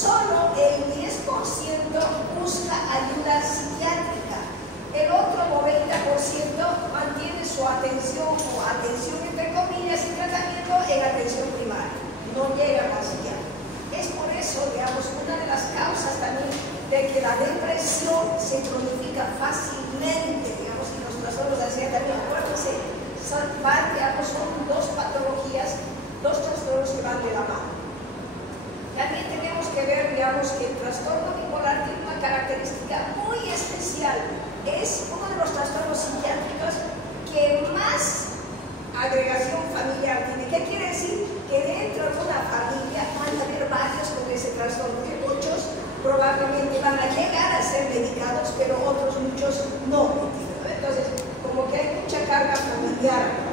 solo el 10% busca ayuda psiquiátrica. El otro 90% mantiene su atención o atención entre comillas y tratamiento en atención primaria. No llega al psiquiatra. Es por eso, digamos, una de las causas también de que la depresión se cronifica fácilmente, digamos, y los trastornos de ansiedad también, acuérdense, son dos patologías, dos trastornos que van de la mano. También tenemos que ver, digamos, que el trastorno bipolar tiene una característica muy especial. Es uno de los trastornos psiquiátricos que más agregación familiar tiene. ¿Qué quiere decir? Que dentro de una familia van a haber varios con ese trastorno, que muchos probablemente van a llegar a ser medicados, pero otros muchos no. Entonces, como que hay mucha carga familiar.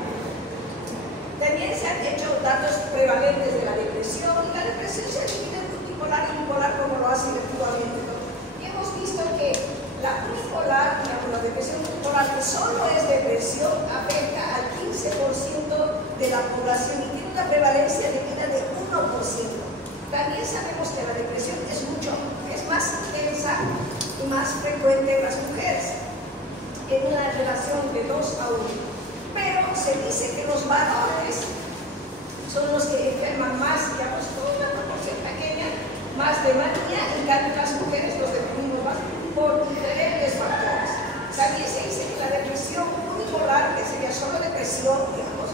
También se han hecho datos prevalentes de la depresión, y la depresión se divide en unipolar y bipolar como lo hace efectivamente, ¿no? Y hemos visto que la unipolar, la depresión unipolar, que solo es depresión, afecta al 15% de la población y tiene una prevalencia de vida de 1%. También sabemos que la depresión es más intensa y más frecuente en las mujeres, en una relación de 2 a 1. Pero se dice que los varones son los que enferman más, digamos, con una proporción pequeña, más de manía, en cambio las mujeres los deprimimos más por diferentes factores. También se dice que la depresión unipolar, que sería solo depresión, digamos,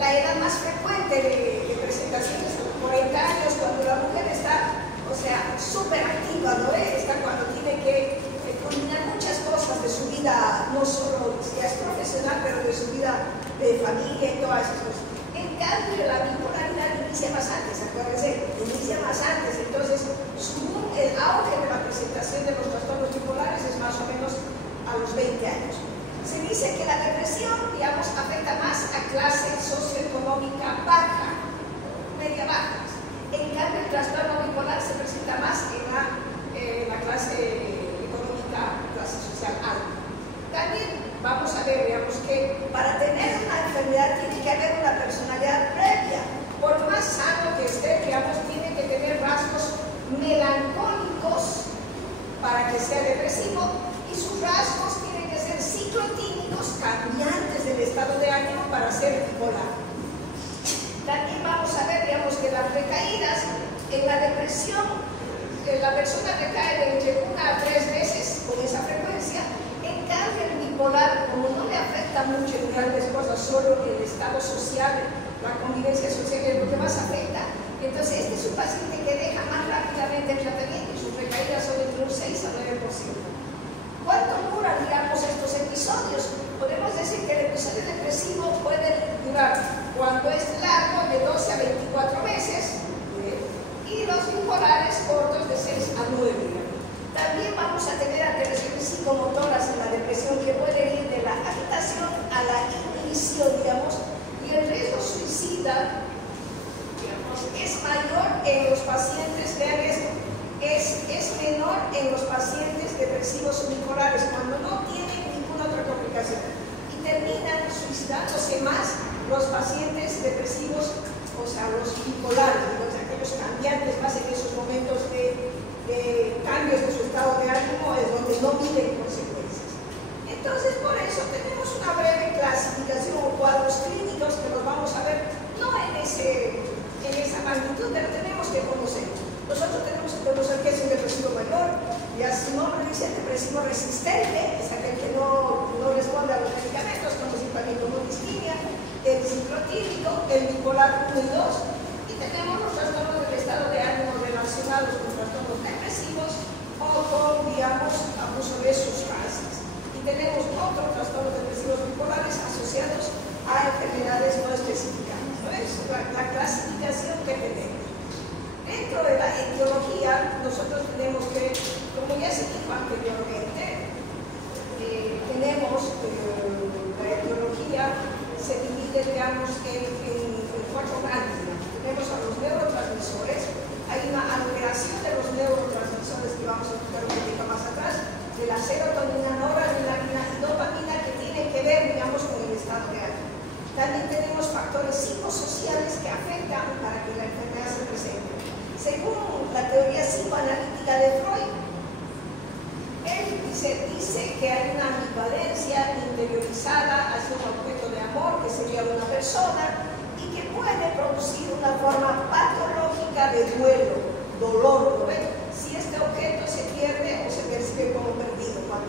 la edad más frecuente de presentaciones, 40 años, cuando la mujer está, o sea, súper activa, ¿no? Está cuando tiene que culminar muchas cosas de su vida, no solo ya es profesional, pero de su vida de familia y todas esas cosas. En cambio, la bipolaridad inicia más antes, acuérdense, inicia más antes, entonces el auge de la presentación de los trastornos bipolares es más o menos a los 20 años. Se dice que la depresión, digamos, afecta más a clase socioeconómica baja, media baja. En cambio, el trastorno bipolar se presenta más en la clase clase social alta. También vamos a ver, digamos, que para tener una enfermedad tiene que haber una personalidad previa. Por más sano que esté, digamos, tiene que tener rasgos melancólicos para que sea depresivo, y sus rasgos tienen que ser ciclotímicos, cambiantes del estado de ánimo para ser bipolar. También vamos a ver, digamos, que las recaídas en la depresión, la persona recae de entre 1 a 3 veces con esa frecuencia. En cambio, el bipolar, como no le afecta mucho en grandes cosas, solo el estado social, la convivencia social es lo que más afecta, entonces este es un paciente que deja más rápidamente el tratamiento y sus recaídas son entre un 6 a 9%. ¿Cuánto duran, digamos, estos episodios? Podemos decir que el episodio depresivo puede durar, cuando es largo, de 12 a 24 meses, y los bipolares cortos de 6 a 9. También vamos a tener alteraciones psicomotoras en la depresión que pueden ir de la agitación a la inhibición, digamos, y el riesgo suicida, digamos, es mayor en los pacientes, vean esto, es menor en los pacientes depresivos bipolares cuando no tienen ninguna otra complicación, y terminan suicidándose más los pacientes depresivos, o sea, los bipolares, aquellos cambiantes más en esos momentos de cambios de su estado de ánimo, es donde no viven consecuencias. Entonces, por eso tenemos una breve clasificación o cuadros clínicos que los vamos a ver, no en esa magnitud, pero tenemos que conocer. Nosotros tenemos que conocer qué es un depresivo mayor, ya su nombre dice depresivo resistente, es aquel que no responde a los medicamentos, como distimia, el ciclotímico, el bipolar 1 y 2, y tenemos los trastornos del estado de ánimo relacionados con trastornos depresivos o con, digamos, abuso de sustancias. Y tenemos otros trastornos depresivos bipolares asociados a enfermedades no específicas. ¿No es la clasificación que tenemos? Dentro de la etiología, nosotros tenemos que, como ya se dijo anteriormente, tenemos la etiología se divide, digamos, en 4 grandes. Tenemos a los neurotransmisores, hay una alteración de los neurotransmisores que vamos a explicar un poquito más atrás, de la serotonina, noradrenalina y dopamina, que tienen que ver, digamos, con el estado de ánimo. También tenemos factores psicosociales que afectan para que la enfermedad se presente. Según la teoría psicoanalítica de Freud, él dice que hay una ambivalencia interiorizada hacia un objeto de amor, que sería una persona, y que puede producir una forma patológica de duelo, dolor, ¿no ven? Si este objeto se pierde o se percibe como perdido cuando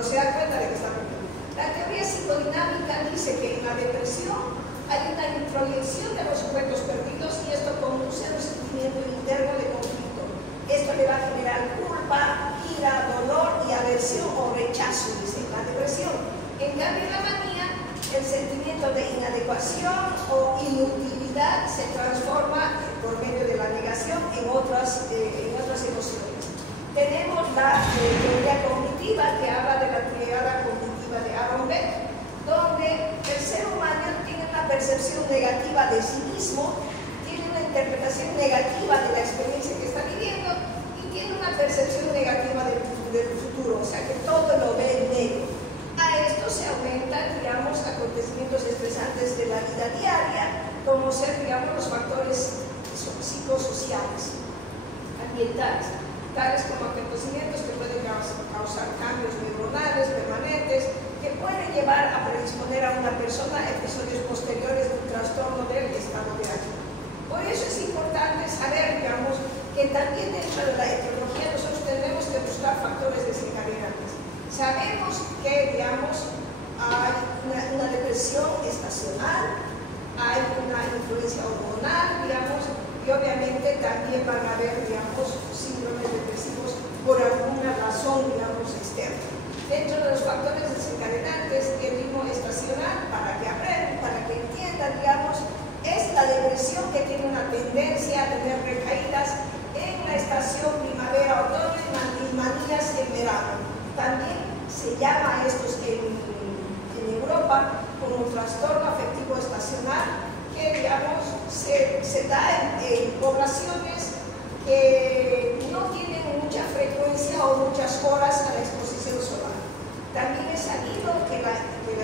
se da cuenta de que está perdido. La teoría psicodinámica dice que en la depresión hay una introyección de los sujetos perdidos y esto conduce a un sentimiento interno de conflicto. Esto le va a generar culpa, ira, dolor y aversión o rechazo, dice la depresión. En cambio, en la manía, el sentimiento de inadecuación o inutilidad se transforma por medio de la negación en otras emociones. Tenemos la teoría cognitiva que habla de la triada cognitiva de Aaron Beck, donde el ser humano tiene una percepción negativa de sí mismo, tiene una interpretación negativa de la experiencia que está viviendo y tiene una percepción negativa del futuro, o sea que todo lo ve negro. A esto se aumentan, digamos, acontecimientos estresantes de la vida diaria, como ser, digamos, los factores psicosociales, ambientales, tales como acontecimientos que pueden causar cambios neuronales permanentes, que pueden llevar a predisponer a una persona a episodios posteriores de un trastorno del estado de ánimo. Por eso es importante saber, digamos, que también dentro de la etiología nosotros tenemos que buscar factores desencadenantes. Sabemos que, digamos, hay una depresión estacional, hay una influencia hormonal, digamos, y obviamente también van a haber, digamos, síndromes depresivos por alguna razón, digamos, externa. Dentro de los factores desencadenantes, el ritmo estacional, para que aprendan, para que entiendan, digamos, es la depresión que tiene una tendencia a tener recaídas en la estación primavera-otoño y manías en verano. También se llama a estos en Europa como trastorno afectivo estacional, que, digamos, se da en poblaciones que no tienen mucha frecuencia o muchas horas a la exposición solar. También es sabido que la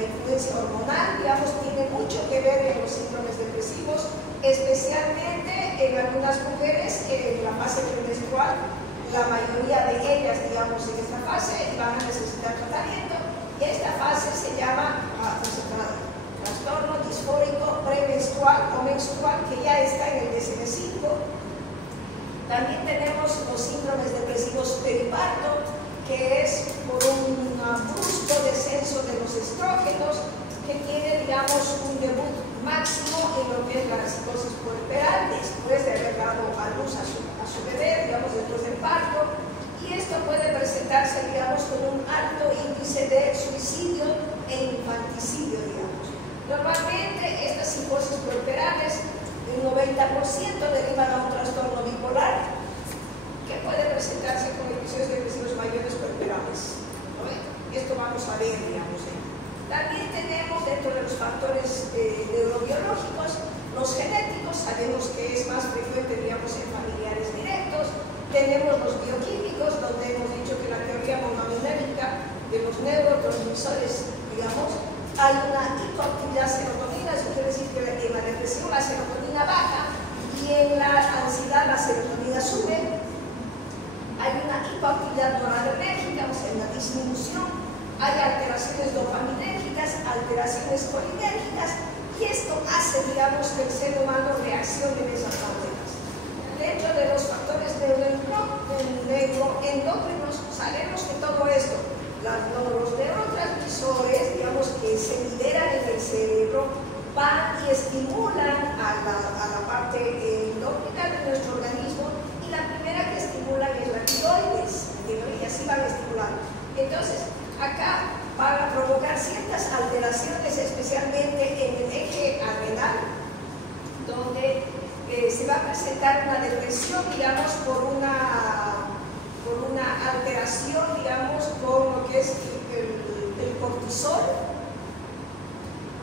influencia hormonal, digamos, tiene mucho que ver en los síndromes depresivos, especialmente en algunas mujeres que en la fase premenstrual, la mayoría de ellas, digamos, en esta fase van a necesitar tratamiento, y esta fase se llama trastorno disfórico premenstrual o menstrual, que ya está en el DSM-5. También tenemos los síndromes depresivos periparto, que es por un brusco descenso de los estrógenos, que tiene, digamos, un debut máximo en lo que es la psicosis puerperal, después de haber dado a luz a su bebé, digamos, después del parto, y esto puede presentarse, digamos, con un alto índice de suicidio e infanticidio, digamos. Normalmente, estas psicosis puerperales, el 90% derivan a un trastorno bipolar, que puede presentarse con episodios depresivos mayores puerperales. ¿No? Esto vamos a ver, digamos. También tenemos dentro de los factores neurobiológicos, los genéticos, sabemos que es más frecuente, digamos, en familiares directos. Tenemos los bioquímicos, donde hemos dicho que la teoría monoaminética de los neurotransmisores, digamos, hay una hipoactividad serotonina, eso quiere decir que en la depresión la serotonina baja y en la ansiedad la serotonina sube. Hay una hipoactividad noradrenérgica, o sea, una disminución. Hay alteraciones dopaminérgicas, alteraciones colinérgicas, y esto hace, digamos, que el ser humano reaccione de esas maneras. Dentro de los factores neuroendocrinos, sabemos que todo esto, los neurotransmisores, digamos, que se liberan en el cerebro, van y estimulan a la parte endocrina de nuestro organismo, y la primera que estimulan es la tiroides, y así van estimulando. Entonces, acá van a provocar ciertas alteraciones, especialmente en el eje adrenal, donde se va a presentar una depresión, digamos, por una alteración, digamos, con lo que es el cortisol.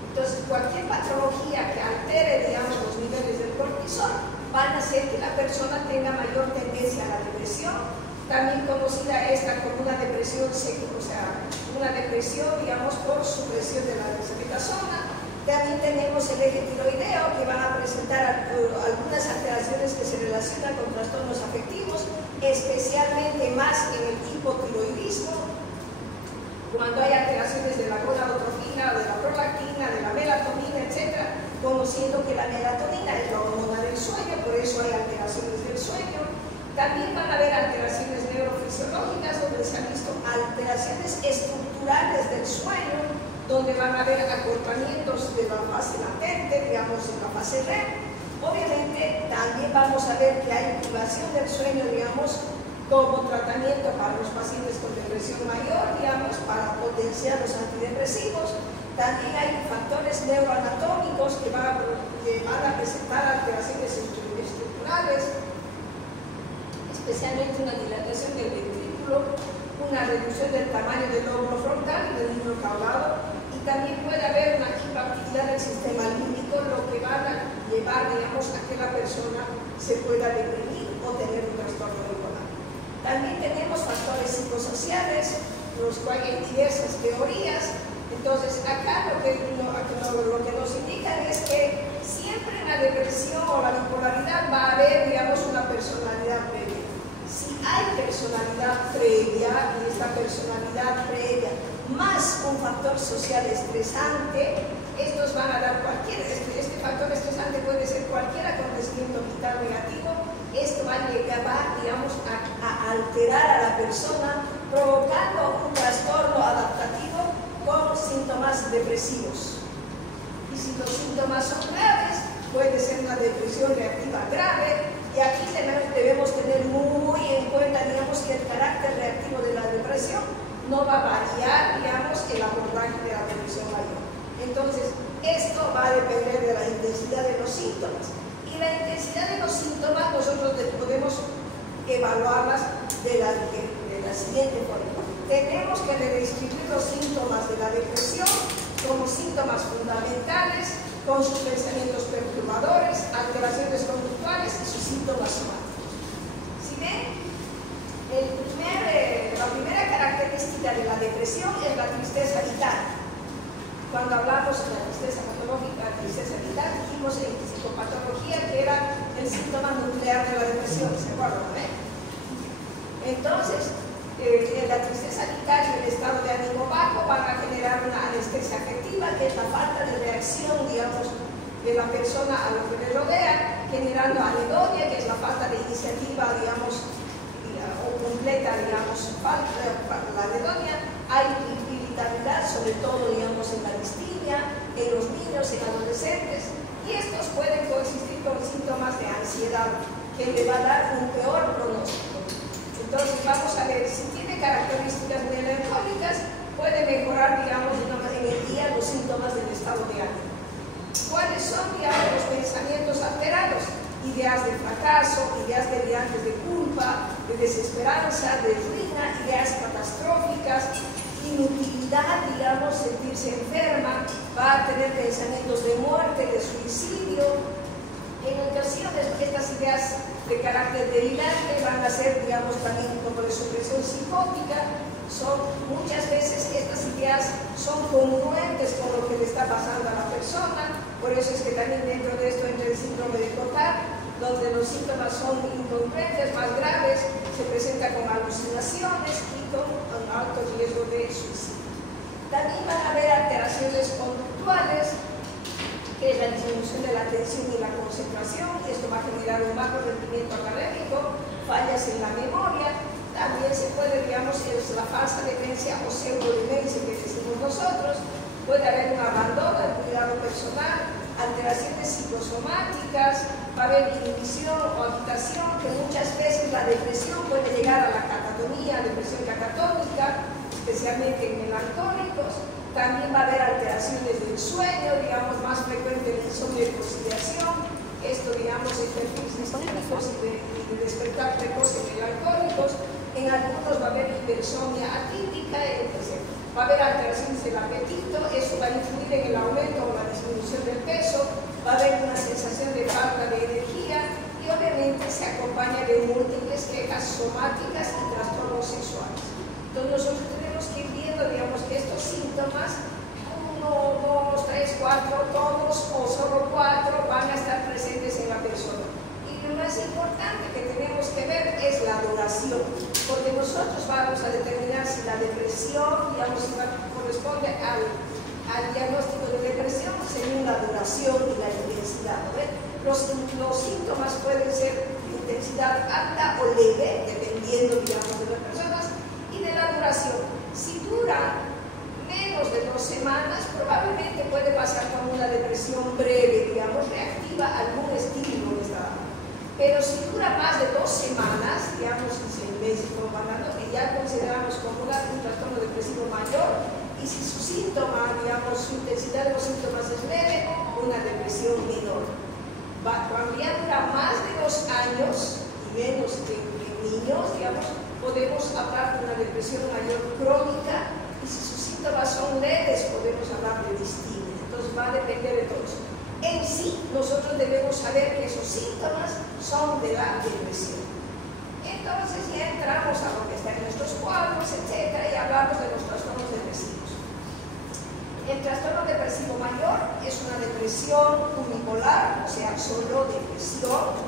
Entonces, cualquier patología que altere, digamos, los niveles del cortisol van a hacer que la persona tenga mayor tendencia a la depresión, también conocida esta como una depresión, o sea, una depresión, digamos, por supresión de la dexametasona. También tenemos el eje tiroideo, que van a presentar algunas alteraciones que se relacionan con trastornos afectivos, especialmente más en el hipotiroidismo, cuando hay alteraciones de la gonadotrofina, de la prolactina, de la melatonina, etc., conociendo que la melatonina es la hormona del sueño, por eso hay alteraciones del sueño. También van a haber alteraciones neurofisiológicas, donde se han visto alteraciones estructurales del sueño, donde van a haber acortamientos de la fase latente, digamos, en la fase REM. Obviamente, también vamos a ver que hay privación del sueño, digamos, como tratamiento para los pacientes con depresión mayor, digamos, para potenciar los antidepresivos. También hay factores neuroanatómicos que van a presentar alteraciones estructurales, especialmente una dilatación del ventrículo, una reducción del tamaño del lóbulo frontal y del núcleo caudado, y también puede haber una hiperactividad del sistema límbico, lo que va a llevar, digamos, a que la persona se pueda deprimir o tener un trastorno bipolar. También tenemos factores psicosociales, los cuales hay diversas teorías. Entonces, acá lo que nos indican es que siempre en la depresión o la bipolaridad va a haber, digamos, una personalidad previa. Si hay personalidad previa, y esta personalidad previa más un factor social estresante, estos van a dar este factor estresante puede ser cualquier acontecimiento vital negativo. Esto va a llegar, digamos, a alterar a la persona, provocando un trastorno adaptativo con síntomas depresivos. Y si los síntomas son graves, puede ser una depresión reactiva grave, y aquí debemos tener muy en cuenta, digamos, que el carácter reactivo de la depresión no va a variar, digamos, el abordaje de la depresión mayor. Entonces, esto va a depender de la intensidad de los síntomas. Y la intensidad de los síntomas nosotros podemos evaluarlas de la siguiente forma. Tenemos que describir los síntomas de la depresión como síntomas fundamentales, con sus pensamientos perturbadores, alteraciones conductuales y sus síntomas somáticos. Si ven, la primera característica de la depresión es la tristeza vital. Cuando hablamos de la tristeza patológica, tristeza vital, dijimos en psicopatología que era el síntoma nuclear de la depresión, ¿se acuerdan? Entonces, la tristeza vital y el estado de ánimo bajo van a generar una anestesia afectiva, que es la falta de reacción, digamos, de la persona a lo que le rodea, generando anedonia, que es la falta de iniciativa, digamos, o completa, digamos, la anedonia. Hay irritabilidad, sobre todo, digamos, en la distimia, en los niños, en adolescentes, y estos pueden coexistir con síntomas de ansiedad, que le va a dar un peor pronóstico. Entonces, vamos a ver, si tiene características melancólicas, puede mejorar, digamos, en el día los síntomas del estado de ánimo. ¿Cuáles son, digamos, los pensamientos alterados? Ideas de fracaso, ideas delirantes de culpa, de desesperanza, de ruina, ideas catastróficas, inutilidad, digamos, sentirse enferma, va a tener pensamientos de muerte, de suicidio. En ocasiones, estas ideas de carácter delirante van a ser, digamos, también como de supresión psicótica. Muchas veces estas ideas son congruentes con lo que le está pasando a la persona. Por eso es que también dentro de esto entra el síndrome de Cotard, donde los síntomas son incongruentes, más graves, se presenta con alucinaciones y con un alto riesgo de suicidio. También van a haber alteraciones conductuales, que es la disminución de la atención y la concentración. Esto va a generar un bajo rendimiento académico, fallas en la memoria. También se puede, digamos, es la falsa demencia o pseudodemencia que decimos nosotros. Puede haber un abandono del cuidado personal, alteraciones psicosomáticas, va a haber inhibición o agitación, que muchas veces la depresión puede llegar a la catatonía, depresión catatónica, especialmente en melancólicos. También va a haber alteraciones del sueño, digamos, más frecuente el insomnio y conciliación. Esto, digamos, en perfiles distintos y de despertar precoz en melancólicos. En algunos va a haber hipersomnia atípica, etc. Va a haber alteraciones del apetito, eso va a influir en el aumento o la disminución del peso. Va a haber una sensación de falta de energía y obviamente se acompaña de múltiples quejas somáticas y trastornos sexuales. Entonces nosotros tenemos que ir viendo, digamos, que estos síntomas, 1, 2, 3, 4, más importante que tenemos que ver es la duración, porque nosotros vamos a determinar si la depresión, digamos, si corresponde al diagnóstico de depresión según la duración y la intensidad, ¿no? Los síntomas pueden ser de intensidad alta o leve, dependiendo, digamos, de las personas, y de la duración. Si dura menos de 2 semanas, probablemente puede pasar como una depresión breve, digamos, reactiva a algún estímulo que está dando. Pero si dura más de 2 semanas, digamos, 6 meses, que ya consideramos como un trastorno depresivo mayor, y si su síntoma, digamos, su intensidad de los síntomas es leve, una depresión menor. Cuando ya dura más de 2 años y menos que niños, digamos, podemos hablar de una depresión mayor crónica, y si sus síntomas son leves, podemos hablar de distimia. Entonces va a depender de todo eso. En sí, nosotros debemos saber que esos síntomas son de la depresión. Entonces ya entramos a lo que está en nuestros cuadros, etc., y hablamos de los trastornos depresivos. El trastorno depresivo mayor es una depresión unipolar, o sea, solo depresión,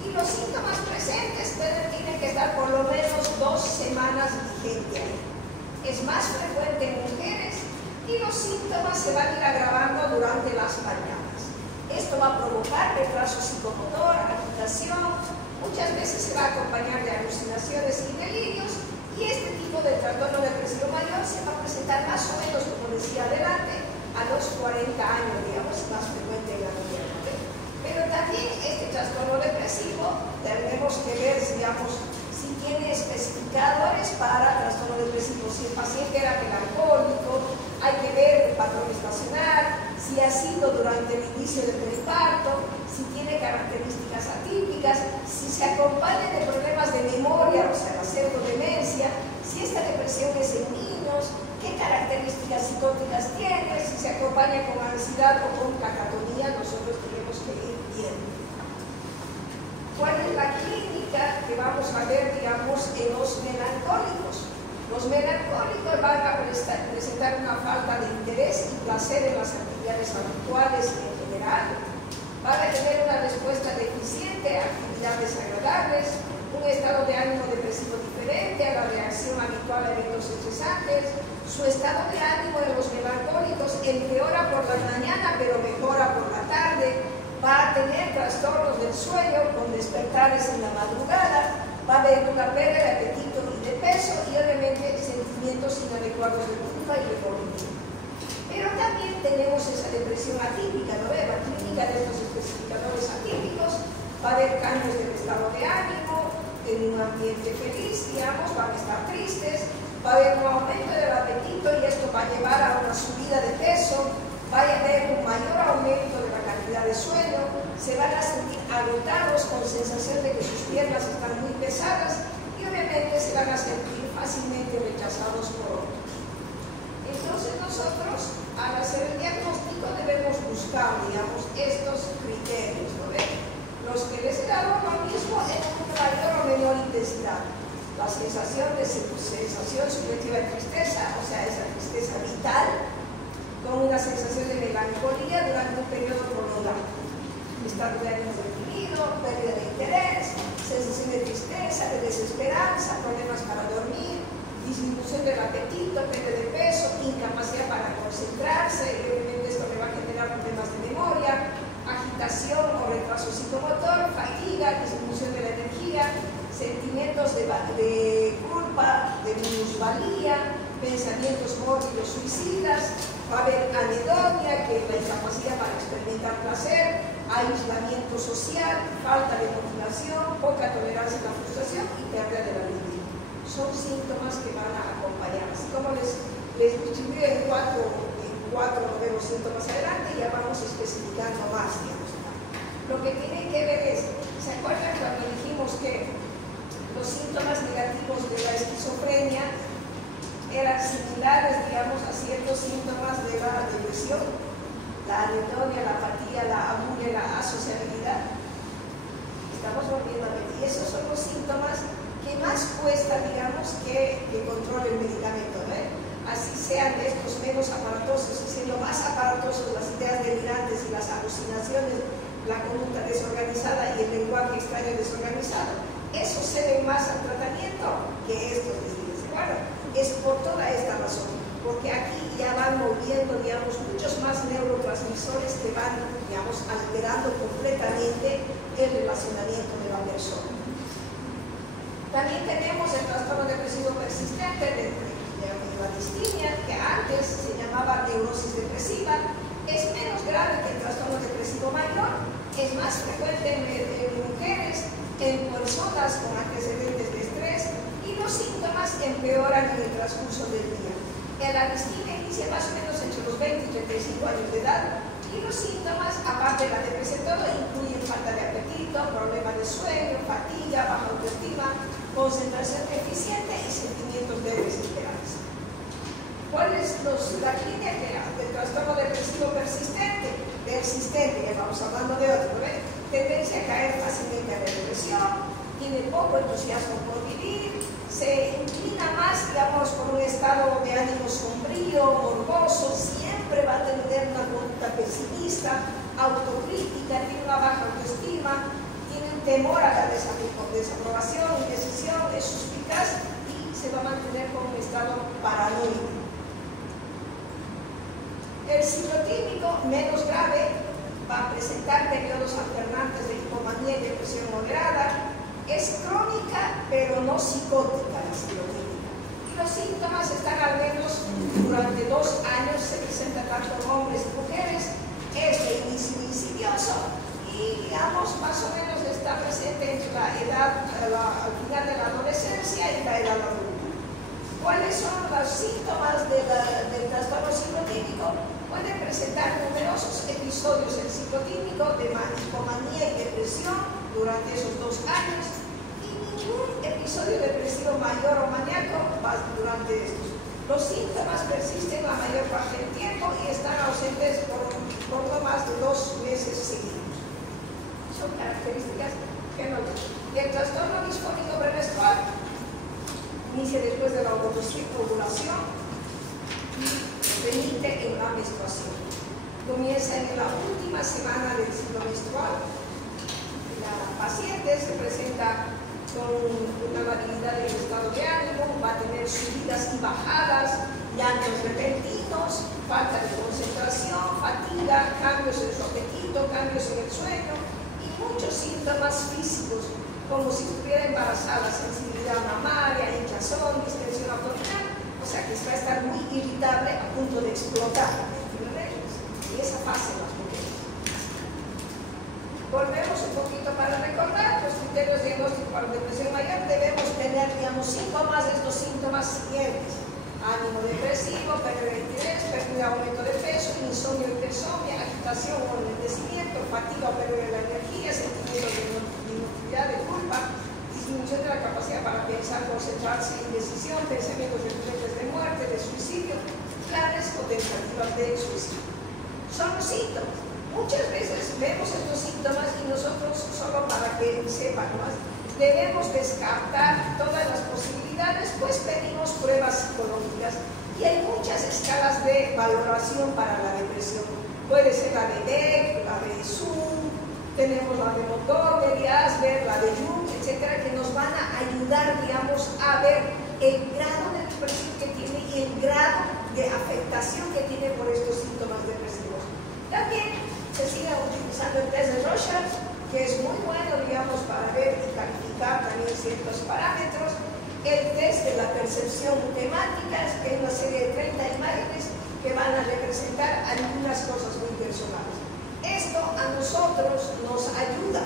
y los síntomas presentes tienen que estar por lo menos 2 semanas vigentes ahí. Es más frecuente en mujeres y los síntomas se van a ir agravando durante las mañanas. Esto va a provocar retraso psicomotor, agitación, muchas veces se va a acompañar de alucinaciones y delirios, y este tipo de trastorno depresivo mayor se va a presentar más o menos, como decía adelante, a los 40 años, digamos, más frecuente en la mujer. Pero también este trastorno depresivo tenemos que ver, digamos, si tiene especificadores para trastorno depresivo. Si el paciente era melancólico, hay que ver el patrón estacional, si ha sido durante el inicio del periparto, si tiene características atípicas, si se acompaña de problemas de memoria, o sea, la pseudodemencia, si esta depresión es en niños, qué características psicóticas tiene, si se acompaña con ansiedad o con catatonía, nosotros tenemos que ir viendo. ¿Cuál es la clínica que vamos a ver, digamos, en los melancólicos? Los melancólicos van a presentar una falta de interés y placer en las actividades habituales en general, van a tener una respuesta deficiente a actividades agradables, un estado de ánimo depresivo diferente a la reacción habitual a eventos estresantes. Su estado de ánimo en los melancólicos empeora por la mañana pero mejora por la tarde, va a tener trastornos del sueño con despertares en la madrugada, va a haber una pérdida de apetito y de peso y obviamente sentimientos inadecuados de culpa y remordimiento. Pero también tenemos esa depresión atípica, ¿no? La clínica de estos especificadores atípicos, va a haber cambios del estado de ánimo, en un ambiente feliz, digamos, van a estar tristes, va a haber un aumento del apetito y esto va a llevar a una subida de peso, va a haber un mayor aumento de la cantidad de sueño, se van a sentir agotados con sensación de que sus piernas están muy pesadas y obviamente se van a sentir fácilmente rechazados por otros. Entonces nosotros, al hacer el diagnóstico, debemos buscar, digamos, estos criterios, ¿no ven? Los que les he dado lo mismo en una mayor o menor intensidad. La sensación subjetiva de tristeza, o sea, esa tristeza vital, con una sensación de melancolía durante un periodo prolongado. Estado de ánimo deprimido, pérdida de interés, sensación de tristeza, de desesperanza, problemas para dormir, disminución del apetito, pérdida de peso, incapacidad para concentrarse, y obviamente esto le va a generar problemas de memoria, agitación o retraso psicomotor, fatiga, disminución de la energía, sentimientos de culpa, de minusvalía, pensamientos mórbidos suicidas, va a haber anedonia, que es la incapacidad para experimentar placer, aislamiento social, falta de motivación, poca tolerancia a la frustración y pérdida de la libido. Son síntomas que van a acompañar. Así como les distribuyo en cuatro nuevos síntomas adelante, ya vamos especificando más, digamos. Lo que tienen que ver es, ¿se acuerdan cuando dijimos que los síntomas negativos de la esquizofrenia eran similares, digamos, a ciertos síntomas de la depresión? La anedonia, la apatía, la abulia, la asociabilidad. Estamos volviendo a ver. Y esos son los síntomas que más cuesta, digamos, que controle el medicamento, ¿no? Así sean estos menos aparatosos, y siendo más aparatosos las ideas delirantes y las alucinaciones, la conducta desorganizada y el lenguaje extraño desorganizado. Eso se ve más al tratamiento que estos desvíos de guarda. Es por toda esta razón, porque aquí ya van moviendo, digamos, muchos más neurotransmisores que van, digamos, alterando completamente el relacionamiento de la persona. También tenemos el trastorno depresivo persistente de la distimia, que antes se llamaba neurosis depresiva. Es menos grave que el trastorno depresivo mayor, es más frecuente en mujeres, en personas con antecedentes de estrés, y los síntomas empeoran en el transcurso del día. La distimia inicia más o menos entre los 20 y 35 años de edad, y los síntomas, aparte de la depresión, todo incluyen falta de apetito, problemas de sueño, fatiga, baja autoestima, concentración deficiente y sentimientos de desesperanza. ¿Cuál es la clínica del trastorno depresivo persistente? Ya vamos hablando de otro, ¿ves? Tendencia a caer fácilmente a la depresión, tiene poco entusiasmo por vivir, se inclina más, digamos, por un estado de ánimo sombrío, morboso, siempre va a tener una conducta pesimista, autocrítica, tiene una baja autoestima, tiene un temor a la desaprobación, indecisión, es suspicaz y se va a mantener con un estado paranoico. El ciclotímico, menos grave, va a presentar periodos alternantes de hipomanía y depresión moderada. Es crónica, pero no psicótica la ciclotímica. Y los síntomas están al menos durante 2 años, se presentan tanto en hombres y mujeres. Es de inicio insidioso y, digamos, más o menos está presente entre la edad, al final de la adolescencia y la edad adulta. ¿Cuáles son los síntomas del trastorno ciclotímico? Pueden presentar numerosos episodios del ciclotímico de hipomanía y depresión durante esos 2 años, y ningún episodio depresivo mayor o maníaco durante estos. Los síntomas persisten la mayor parte del tiempo y están ausentes por no más de 2 meses seguidos. Son características fenomenales. El trastorno disfónico premenstrual inicia después de la ovulación y remite en la menstruación. Comienza en la última semana del ciclo menstrual. La paciente se presenta con una variabilidad del estado de ánimo, va a tener subidas y bajadas, llantos repentinos, falta de concentración, fatiga, cambios en su apetito, cambios en el sueño y muchos síntomas físicos, como si estuviera embarazada, sensibilidad mamaria, hinchazón, distensión abdominal. O sea que va a estar muy irritable a punto de explotar y esa fase en las mujeres. Volvemos un poquito para recordar los criterios diagnósticos para depresión mayor. Debemos tener, digamos, 5 más de estos síntomas siguientes: ánimo depresivo, pérdida de interés, pérdida o aumento de peso, insomnio, hipersomnia, agitación o enlentecimiento, fatiga o pérdida de la energía, sentimientos de inocuidad, de culpa, disminución de la capacidad para pensar, concentrarse, indecisión, pensamientos recurrentes de muerte, de suicidio, planes o tentativas de suicidio. Son los síntomas. Muchas veces vemos estos síntomas y nosotros, solo para que sepan más, debemos descartar todas las posibilidades, pues pedimos pruebas psicológicas y hay muchas escalas de valoración para la depresión. Puede ser la de Beck, la de Zoom, tenemos la de Montgomery, Asberg, la de Jung, etcétera, que nos van a ayudar, digamos, a ver el grado de depresión que tiene y el grado de afectación que tiene por estos síntomas depresivos. También se sigue utilizando el test de Rorschach, que es muy bueno, digamos, para ver y calificar también ciertos parámetros. El test de la percepción temática, que es una serie de 30 imágenes que van a representar algunas cosas muy personales. Esto a nosotros nos ayuda.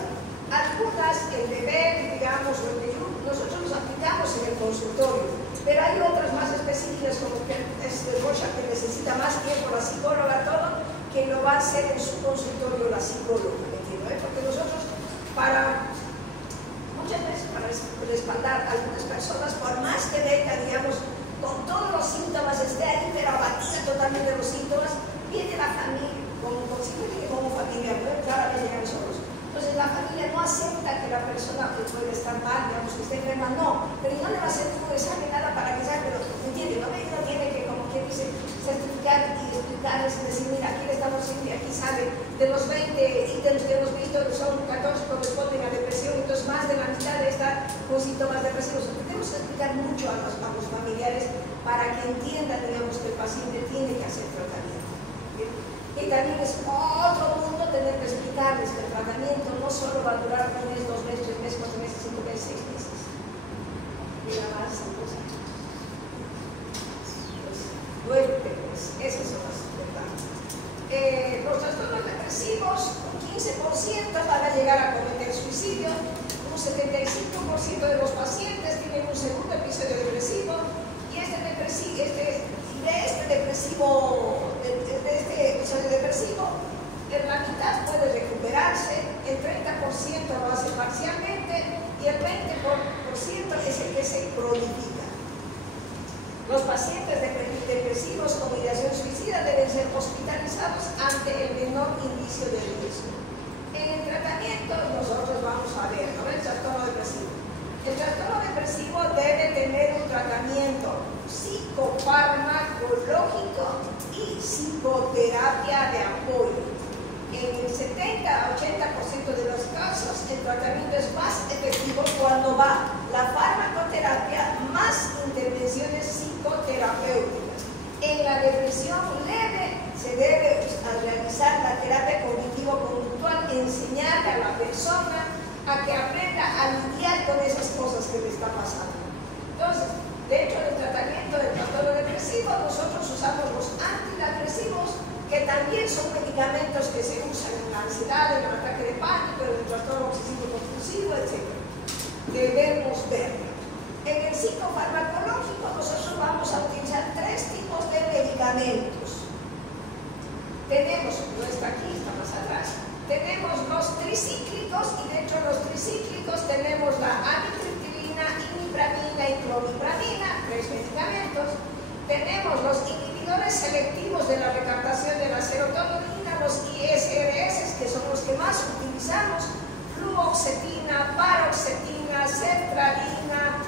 Algunas, el de Beck, digamos, o el de Jung, nosotros los aplicamos en el consultorio, pero hay otras más específicas, como el test de Rorschach, que necesita más tiempo la psicóloga, todo, que lo va a hacer en su consultorio la psicóloga, ¿entiendes? Porque nosotros, muchas veces para respaldar a algunas personas, por más que venga, digamos, con todos los síntomas, esté ahí, pero abatida totalmente de los síntomas, viene la familia, como familia, ¿no? Cada vez llegan solos. Entonces la familia no acepta que la persona puede estar mal, digamos, que esté enferma, no, pero no le va a hacer ningún examen, nada para que sea, pero entiende, ¿no? Uno tiene que, como quien dice, certificar y explicarles y decir, mira, aquí le estamos haciendo y aquí sale de los 20 ítems que hemos visto, que son 14 corresponden a depresión, entonces más de la mitad está con síntomas depresivos. Tenemos que explicar mucho a los familiares para que entiendan, digamos, que el paciente tiene que hacer tratamiento. Y también es otro mundo tener que explicarles que el tratamiento no solo va a durar 1 mes, 2 meses, 3 meses, 4 meses, 5 meses, 6 meses. Mira más, pues, 9 meses. Esas son las verdades. Los trastornos depresivos, un 15% van a llegar a cometer suicidio, un 75% de los pacientes tienen un segundo episodio depresivo, y este episodio depresivo, en la mitad puede recuperarse, el 30% lo hace parcialmente y el 20% es el que se cronifica. Los pacientes depresivos con ideación suicida deben ser hospitalizados ante el menor indicio de riesgo. En el tratamiento nosotros vamos a ver, ¿no? El trastorno depresivo. El trastorno depresivo debe tener un tratamiento psicofarmacológico y psicoterapia de apoyo. En el 70 a 80% de los casos, el tratamiento es más efectivo cuando va la farmacoterapia más intervenciones psicoterapéuticas. En la depresión leve se debe realizar la terapia cognitivo-conductual, enseñarle a la persona a que aprenda a lidiar con esas cosas que le están pasando. Entonces, dentro del tratamiento del trastorno depresivo, nosotros usamos los antidepresivos, que también son medicamentos que se usan en la ansiedad, en el ataque de pánico, en el trastorno obsesivo-compulsivo, etc. Debemos verlo. En el psicofarmacológico, nosotros vamos a utilizar 3 tipos de medicamentos. Tenemos, no está aquí, está más atrás, tenemos los tricíclicos, y dentro de los tricíclicos tenemos la amitriptilina, imipramina y clomipramina, 3 medicamentos. Tenemos los inhibidores selectivos de la recaptación de la serotonina, los ISRS, que son los que más utilizamos, fluoxetina, paroxetina, sertralina,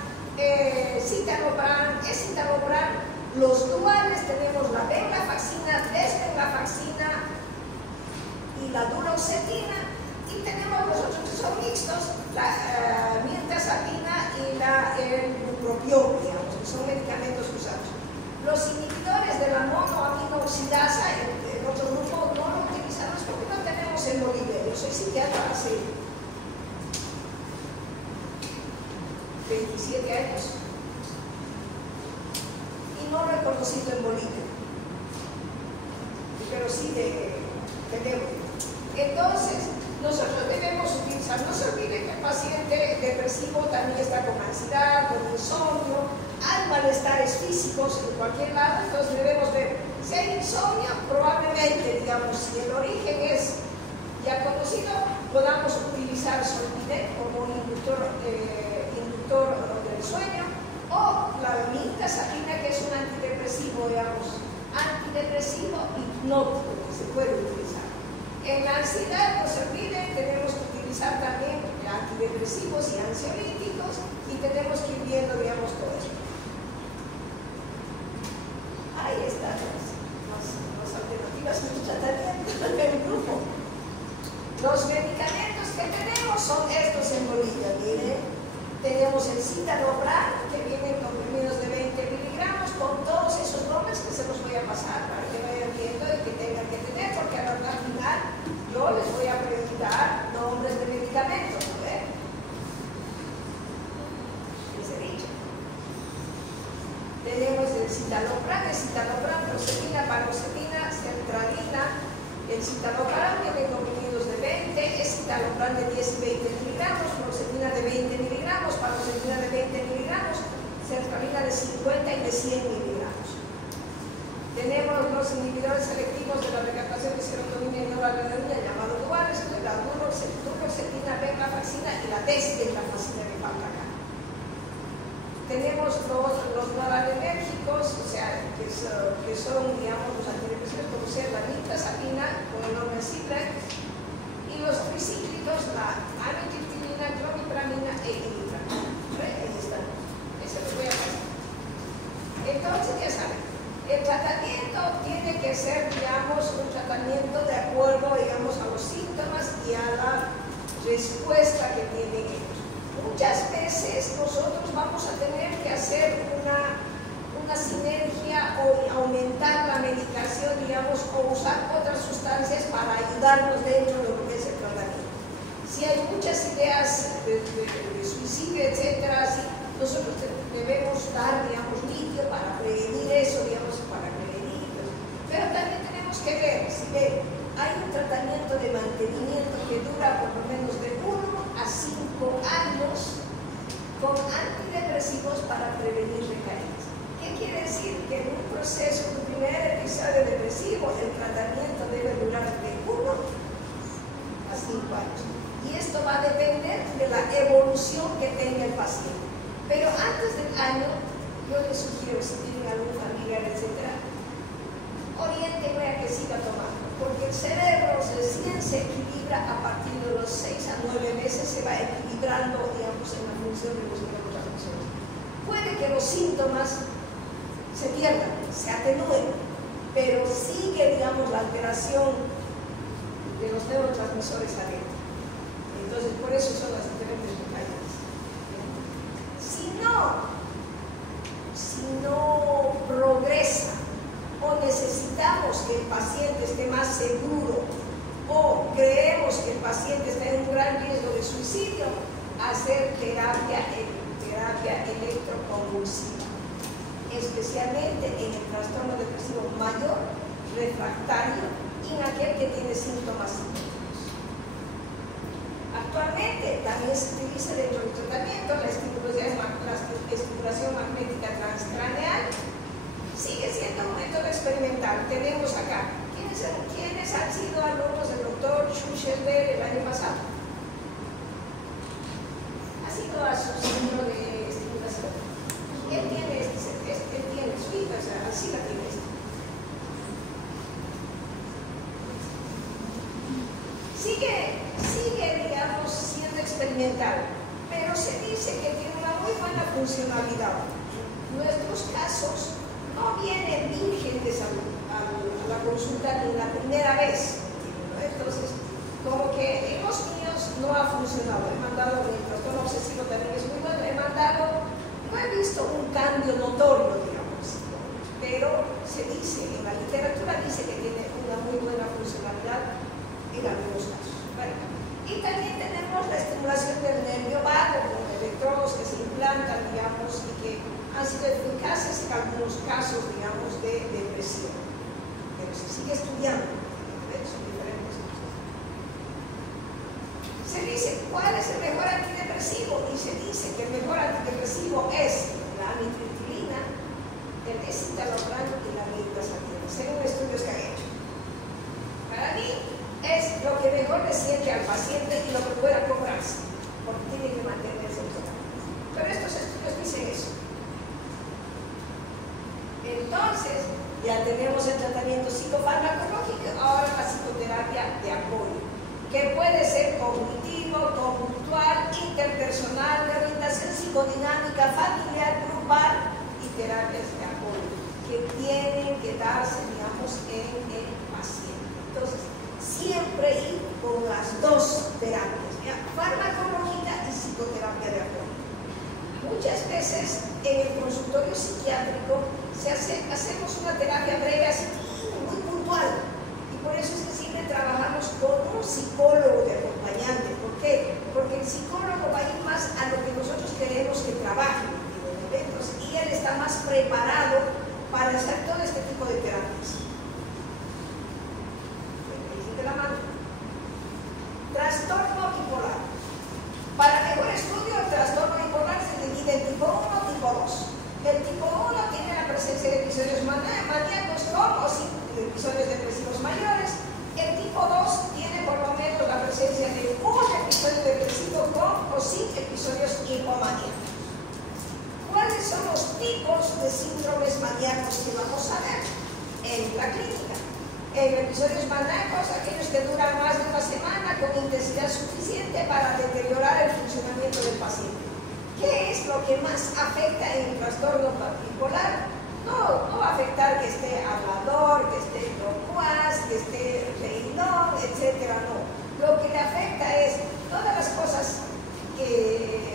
citalopram, escitalopram. Los duales tenemos la venlafaxina, desvenlafaxina y la duloxetina, y tenemos los otros que son mixtos, la mirtazapina y el bupropión, digamos, que son medicamentos que usamos. Los inhibidores de la monoaminoxidasa, el otro grupo no lo utilizamos porque no tenemos en Bolivia. Yo soy psiquiatra hace 27 años y no lo he conocido en Bolivia, pero sí tenemos. Entonces, nosotros debemos utilizar, no se olvide que el paciente depresivo también está con ansiedad, con insomnio, hay malestares físicos en cualquier lado, entonces debemos ver si hay insomnio, probablemente, digamos, si el origen es ya conocido, podamos utilizar Solmidex como inductor del sueño, o la mirtazapina, que es un antidepresivo, digamos, antidepresivo hipnótico, que se puede utilizar. En la ansiedad, no se olviden, tenemos que utilizar también antidepresivos y ansiolíticos, y tenemos que ir viendo, digamos, todo esto. Ahí están las alternativas de tratamiento del grupo. Los medicamentos que tenemos son estos en Bolivia, miren. Tenemos el citalopram, que viene en comprimidos de 20 miligramos, con todos esos nombres que se los voy a pasar para que vayan viendo y que tengan que tener, porque al final yo les voy a preguntar nombres de medicamentos, ¿no ven? Les he dicho. Tenemos el citalopram, proxetina, paroxetina, sertralina. El citalopram tiene comprimidos de 20, es citalopram de 10 y 20 miligramos, proxetina de 20 miligramos, paroxetina de 20 miligramos, sertralina de 50 y de 100 miligramos. Tenemos los inhibidores selectivos de la recaptación de serotonina y noradrenalina, llamados duales, la duloxetina, venlafaxina y la desvenlafaxina que falta acá. Tenemos los noradrenérgicos, o sea, que son, digamos, los antidepresivos, como sea la mirtazapina con el nombre Ciplex, y los tricíclicos, la amitriptilina, clomipramina e imipramina. Ahí están. Eso les voy a pasar. Entonces, ya saben, el tratamiento tiene que ser, digamos, un tratamiento de acuerdo, digamos, a los síntomas y a la respuesta que tienen ellos. Muchas veces nosotros vamos a tener que hacer una sinergia o aumentar la medicación, digamos, o usar otras sustancias para ayudarnos dentro de lo que es el tratamiento. Si hay muchas ideas de suicidio, etcétera, nosotros debemos dar, digamos, litio para prevenir eso, digamos, para prevenir. Pero también tenemos que ver, si hay un tratamiento de mantenimiento que dura por lo menos de 1 a 5 años con antidepresivos para prevenir recaídas. ¿Qué quiere decir? Que en un proceso, un primer episodio depresivo, el tratamiento debe durar de 1 a 5 años. Y esto va a depender de la evolución que tenga el paciente. Pero antes del año, yo les sugiero, si tienen algún familiar, etc., oriéntenme a que siga tomando, porque el cerebro recién se equilibra a partir de los 6 a 9 meses, se va equilibrando, digamos, en la función de los neurotransmisores. Puede que los síntomas se pierdan, se atenúen, pero sigue, digamos, la alteración de los neurotransmisores adentro. Entonces, por eso son las diferentes recaídas. Si no progresa o necesitamos que el paciente esté más seguro o creemos que el paciente está en un gran riesgo de suicidio, hacer terapia electroconvulsiva, especialmente en el trastorno depresivo mayor, refractario y en aquel que tiene síntomas psicóticos. Actualmente también se utiliza dentro del tratamiento la estimulación magnética transcraneal. Sigue siendo un método experimental. Tenemos acá, ¿quiénes han sido alumnos del doctor Schuschelberg el año pasado? Ha sido a su centro de estimulación. Él tiene él tiene su hija, o sea, así la tiene esto. Sigue, digamos, siendo experimental, pero se dice que tiene una muy buena funcionalidad. Nuestros casos no vienen vírgenes a la consulta ni la primera vez, ¿no? Entonces, como que en los míos no ha funcionado. He mandado, el trastorno obsesivo también es muy bueno, no he visto un cambio notorio, digamos, pero se dice, en la literatura dice que tiene una muy buena funcionalidad en algunos casos. Bueno, y también tenemos la estimulación del nervio vago con electrodos que se implantan, digamos, y que han sido eficaces en algunos casos, digamos, de depresión. Pero se sigue estudiando, son diferentes cosas. Se dice, ¿cuál es el mejor antidepresivo? Y se dice que el mejor antidepresivo es la amitriptilina, el escitalopram y la mirtazapina, según estudios que han hecho. Para mí, es lo que mejor le siente al paciente y lo que pueda cobrarse, porque tiene que mantenerse en tratamiento. Pero estos estudios dicen eso. Entonces, ya tenemos el tratamiento psicofarmacológico, ahora la psicoterapia de apoyo, que puede ser cognitivo, conductual, interpersonal, de orientación psicodinámica, familiar, grupal y terapias de apoyo, que tienen que darse, digamos, en el paciente. Entonces, siempre ir con las dos terapias, ¿ya? Farmacológica y psicoterapia de apoyo. Muchas veces en el consultorio psiquiátrico hacemos una terapia breve así, muy puntual, y por eso es que siempre trabajamos con un psicólogo de acompañante. ¿Por qué? Porque el psicólogo va a ir más a lo que nosotros queremos que trabaje en los eventos, y él está más preparado para hacer todo este tipo de terapias. La mano. Trastorno bipolar. Para mejor estudio, el trastorno bipolar se divide en tipo 1 y tipo 2. El tipo 1 tiene la presencia de episodios maníacos con o sin episodios depresivos mayores. El tipo 2 tiene por lo menos la presencia de un episodio depresivo con o sin episodios hipomaníacos. ¿Cuáles son los tipos de síndromes maníacos que vamos a ver en la clínica? En episodios maníacos, aquellos que duran más de una semana con intensidad suficiente para deteriorar el funcionamiento del paciente. ¿Qué es lo que más afecta en el trastorno bipolar? No va a afectar que esté hablador, que esté locuaz, que esté reilón, etc. No. lo que le afecta es todas las cosas irregulares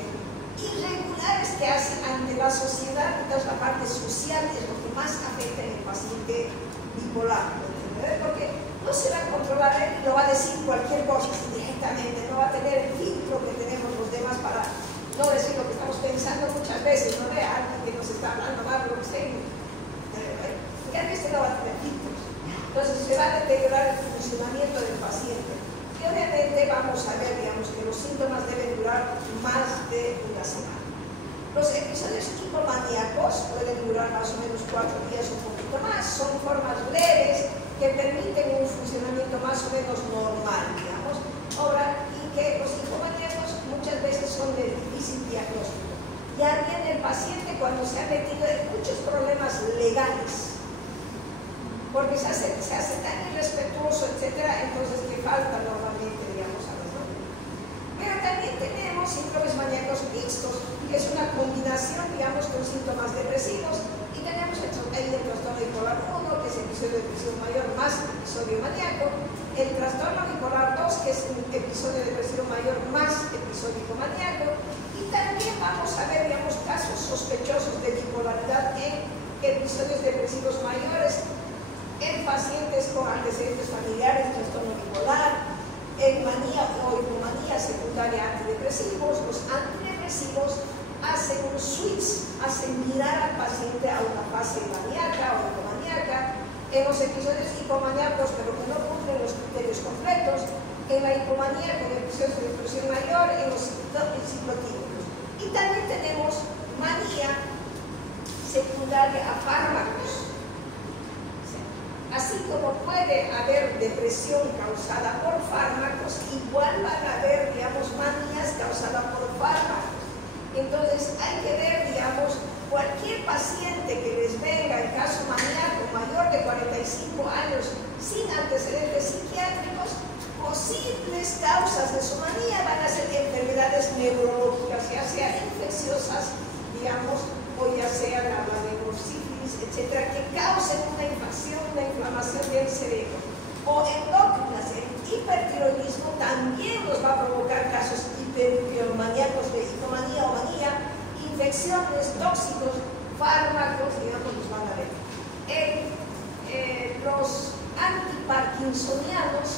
que hace ante la sociedad. Entonces la parte social es lo que más afecta en el paciente bipolar, ¿entendés? Porque no se va a controlar él, no va a decir cualquier cosa directamente, no va a tener el filtro que tenemos los demás para no decir lo que estamos pensando muchas veces, no ve a alguien que nos está hablando mal, lo que sea, porque a veces no va a tener filtros. Entonces se va a deteriorar el funcionamiento del paciente. Y obviamente vamos a ver, digamos, que los síntomas deben durar más de una semana. Los episodios hipomaníacos pueden durar más o menos 4 días o un poquito más. Son formas leves que permiten un funcionamiento más o menos normal, digamos. Ahora, y que los hipomaníacos muchas veces son de difícil diagnóstico. Ya viene el paciente cuando se ha metido en muchos problemas legales, porque se hace tan irrespetuoso, etcétera, entonces que falta normalmente, digamos, a los nombres. Pero también tenemos síndromes maníacos mixtos, que es una combinación, digamos, con síntomas depresivos, y tenemos el trastorno bipolar 1, que es episodio de depresión mayor más episodio maníaco, el trastorno bipolar 2, que es un episodio de depresión mayor más episodio maníaco, y también vamos a ver, digamos, casos sospechosos de bipolaridad en episodios depresivos mayores, en pacientes con antecedentes familiares, trastorno bipolar, en manía o hipomanía secundaria antidepresivos. Los antidepresivos hacen un switch, hacen mirar al paciente a una fase maníaca o hipomaníaca. En los episodios hipomaníacos, pero que no cumplen los criterios completos, en la hipomanía con episodios de depresión mayor, en los ciclotímicos. Y también tenemos manía secundaria a fármacos. Así como puede haber depresión causada por fármacos, igual van a haber, digamos, manías causadas por fármacos. Entonces hay que ver, digamos, cualquier paciente que les venga en caso maníaco mayor de 45 años sin antecedentes psiquiátricos, posibles causas de su manía van a ser enfermedades neurológicas, ya sea infecciosas, digamos, o ya sea la neurosífilis, etcétera, que causen una inflamación del cerebro. O endócrinas, el hipertiroidismo también nos va a provocar casos hipermaníacos de hipomanía o manía, infecciones, tóxicos, fármacos, digamos, nos van a ver. Los antiparkinsonianos